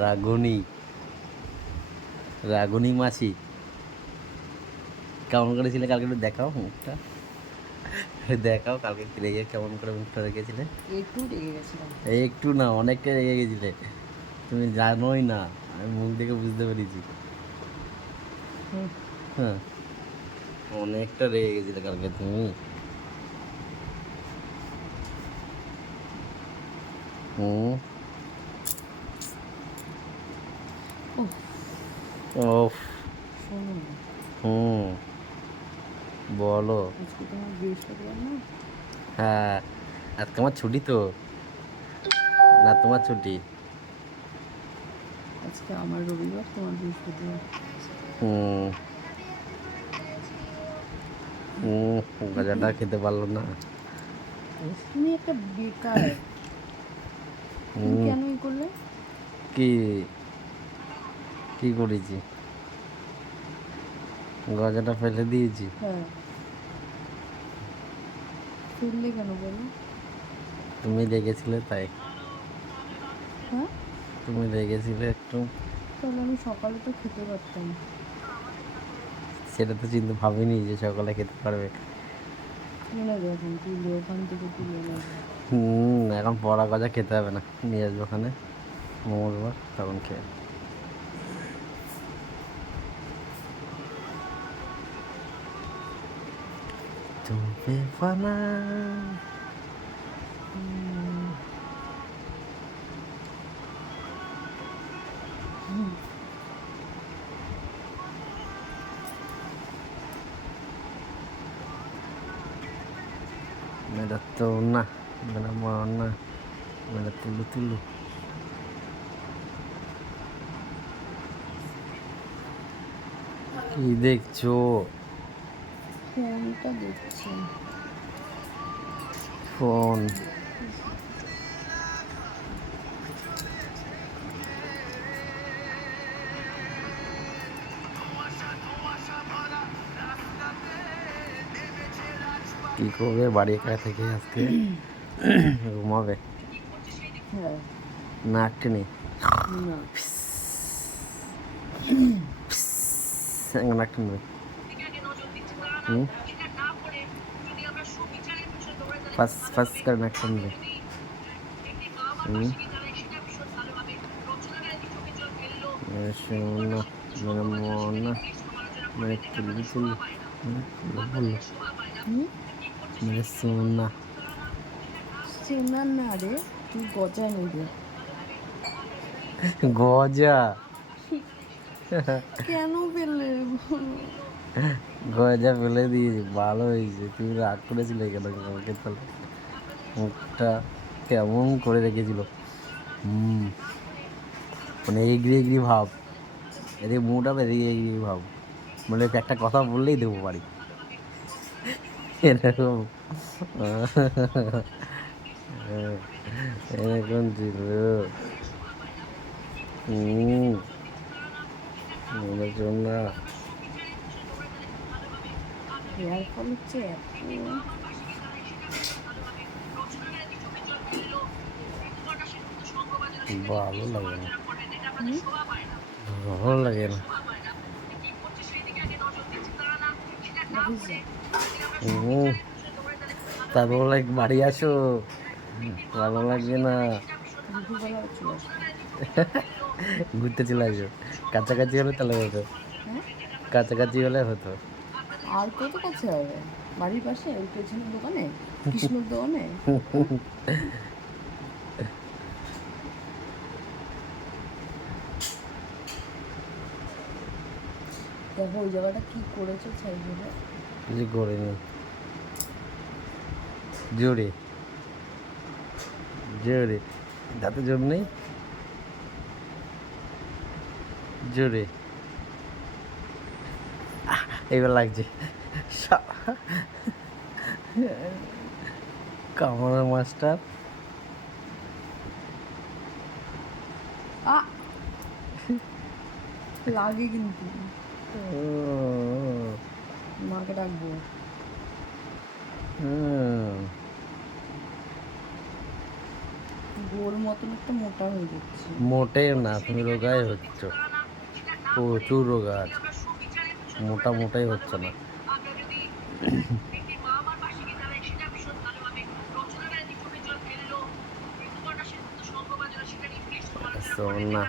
রাগুনি, রাগুনি মাছি কেমন করেছিলে কালকে? একটু দেখাও মুখটা, দেখাও কালকে রেগে কেমন করে মুখটা রেখেছিলে। একটু রেগে গেছিলাম। একটু না, অনেকটা রেগে গেছিলে। তুমি জানোই না, আমি মুখ দেখে বুঝতে পেরেছি। হুম। হ্যাঁ, অনেকটা রেগে গেছিলে কালকে তুমি। হুম। উফ, ওফ। শোনো না, হুম, বলো। আজকে তোমার বৃহস্পতিবার না? হ্যাঁ, আজকে আমার ছুটি তো। না, তোমার ছুটি। আজকে আমার রবিবার, তোমার বৃহস্পতিবার। হুম। হুম, গাজাটা খেতে পারলো না। তুমি একটা বেকার। তুমি হুম। কেন ই করলে? কি, কি করেছি? গজাটা ফেলে দিয়েছি। হ্যাঁ, ফেললে কেন বলো? তুমি রেগেছিলে তাই। হ্যাঁ, তুমি রেগেছিলে একটু। তাহলে আমি সকালে তো খেতে পারতাম। সেটা তো চিন্তা ভাবিনি যে সকালে খেতে পারবে। এনে দে, এখন তুলে ওখান থেকে তুলে এনে দে। এখন বড়া গজা খেতে হবে না, নিয়ে আসবো ওখানে মঙ্গলবার, তখন খেয়ে। তুমি বেফানা। मेरा तोड़ना, मेरा मारना, मेरा तुल्लू तुल्लू। কি দেখছো? ফোনটা দেখছি। ফোন? কি করবে বাড়ি একা থেকে আজকে? ঘুমাবে? হ্যাঁ। নাক টেনে? না। নাক টেনবে? হুম, ফাঁস ফাঁস করে নাক টানবে? হুম। मेरा सोना, मेरा मोना, मेरा तुल्लू तुल्लू, मेरा तुल्लू बुल्लू, হুম। मेरा सोना। সোনা না রে, তুই গজায় নিবি। গজা? কেন পেলে বলো? গজা ফেলে দিয়েছি, ভালো হয়েছে। তুমি রাগ করেছিলে কেন কালকে তাহলে? মুখটা কেমন করে রেখেছিল। হুম, মানে এগড়ি এগড়ি ভাব, এদিকে মুখটা এদিকে এগড়ি ভাব, মানে একটা কথা বললেই দেবো বাড়ি, এরকম। এরকম ছিল। হুম, বলেছো না? হেয়ার ফল হচ্ছে এত। ভালো লাগে না, হুম? ভালো লাগে না। অফিস যা। হুম, তারপর বলে বাড়ি আসো, ভালো লাগবে না। দুপুরবেলা চলে আসবো। ঘুরতে চলে আসো, কাছাকাছি হলে তাহলে হতো, হ্যাঁ, কাছাকাছি হলে হতো। আর কত কাছে হবে? বাড়ির পাশে ওই পেছনের দোকানে, কৃষ্ণর দোকানে। দেখো ওই জায়গাটা কি করেছো ছাই বলে। কিছু করিনি। জোরে জোরে, দাঁতে জোর নেই, জোরে। এবার লাগছে। কামড়ের মাস্টার। আ, লাগে কিন্তু। মাকে ডাকবো। গোল মতন একটা মোটা হয়ে যাচ্ছে। মোটে না, তুমি রোগাই হচ্ছ, প্রচুর রোগা আছে, মোটা মোটাই হচ্ছে না। শোন না,